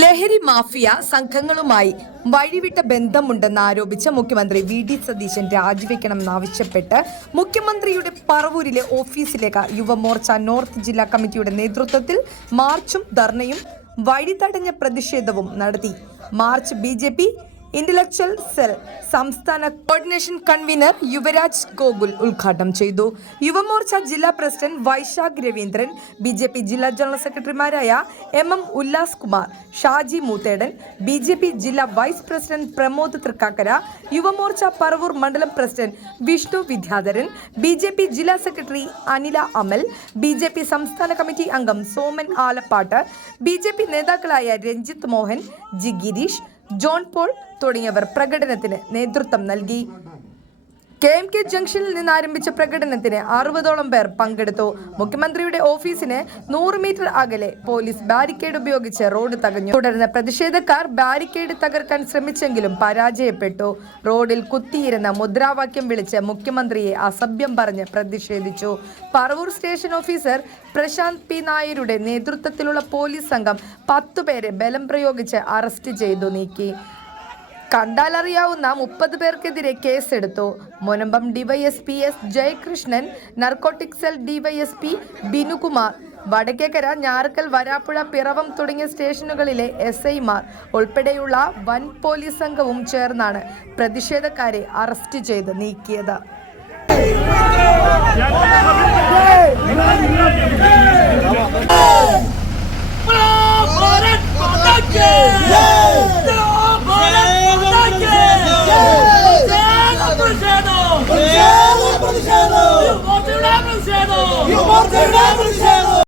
ലഹരി മാഫിയ സംഘങ്ങളുമായി വഴിവിട്ട ബന്ധമുണ്ടെന്ന് ആരോപിച്ച മുഖ്യമന്ത്രി വി.ഡി. സതീശൻ രാജിവെക്കണമെന്നാവശ്യപ്പെട്ട് മുഖ്യമന്ത്രിയുടെ പറവൂരിലെ ഓഫീസിലേക്ക് യുവമോർച്ച നോർത്ത് ജില്ലാ കമ്മിറ്റിയുടെ നേതൃത്വത്തിൽ മാർച്ചും ധർണയും വഴിതടഞ്ഞ പ്രതിഷേധവും നടത്തി. March BJP. ഇന്റലക്ച്വൽ സെൽ സംസ്ഥാന കോർഡിനേഷൻ കൺവീനർ യുവരാജ് ഗോകുൽ ഉദ്ഘാടനം ചെയ്തു. യുവമോർച്ച ജില്ലാ പ്രസിഡന്റ് വൈശാഖ് രവീന്ദ്രൻ, ബി.ജെ.പി. ജില്ലാ ജനറൽ സെക്രട്ടറിമാരായ എം. ഉല്ലാസ് കുമാർ, ഷാജി മൂത്തേടൻ, ബി.ജെ.പി. ജില്ലാ വൈസ് പ്രസിഡന്റ് പ്രമോദ് തൃക്കാക്കര, യുവമോർച്ച പറവൂർ മണ്ഡലം പ്രസിഡന്റ് വിഷ്ണു വിദ്യാധരൻ, ബി.ജെ.പി. ജില്ലാ സെക്രട്ടറി അനില അമൽ, ബി.ജെ.പി. സംസ്ഥാന കമ്മിറ്റി അംഗം സോമൻ ആലപ്പാട്ട്, ബി.ജെ.പി. നേതാക്കളായ Ranjith Mohan, G Girish, John Paul തുടങ്ങിയവർ പ്രകടനത്തിന് നേതൃത്വം നൽകി. KMK ജംഗ്ഷനിൽ നിന്ന് ആരംഭിച്ച പ്രകടനത്തിന് 60ഓളം പേർ പങ്കെടുത്തു. മുഖ്യമന്ത്രിയുടെ ഓഫീസിന് 100 മീറ്റർ അകലെ പോലീസ് ബാരിക്കേഡ് ഉപയോഗിച്ച് റോഡ് തടഞ്ഞു. തുടർന്ന് പ്രതിഷേധക്കാർ ബാരിക്കേഡ് തകർക്കാൻ ശ്രമിച്ചെങ്കിലും പരാജയപ്പെട്ടു. റോഡിൽ കുത്തിയിരുന്ന മുദ്രാവാക്യം വിളിച്ച് മുഖ്യമന്ത്രിയെ അസഭ്യം പറഞ്ഞ് പ്രതിഷേധിച്ചു. Paravur station officer Prashanth P. നായരുടെ നേതൃത്വത്തിലുള്ള പോലീസ് സംഘം 10 പേരെ ബലം പ്രയോഗിച്ച് അറസ്റ്റ് ചെയ്തു നീക്കി. കണ്ടാലറിയാവുന്ന 30 പേർക്കെതിരെ കേസെടുത്തു. Munambam DYSP S Jayakrishnan, narcotic cell DYSP Binukumar, Vadakkekara, Njarakkal, Varappuzha, Piravom തുടങ്ങിയ സ്റ്റേഷനുകളിലെ SI-മാർ ഉൾപ്പെടെയുള്ള വൻ പോലീസ് സംഘവും ചേർന്നാണ് പ്രതിഷേധക്കാരെ അറസ്റ്റ് ചെയ്ത് നീക്കിയത്.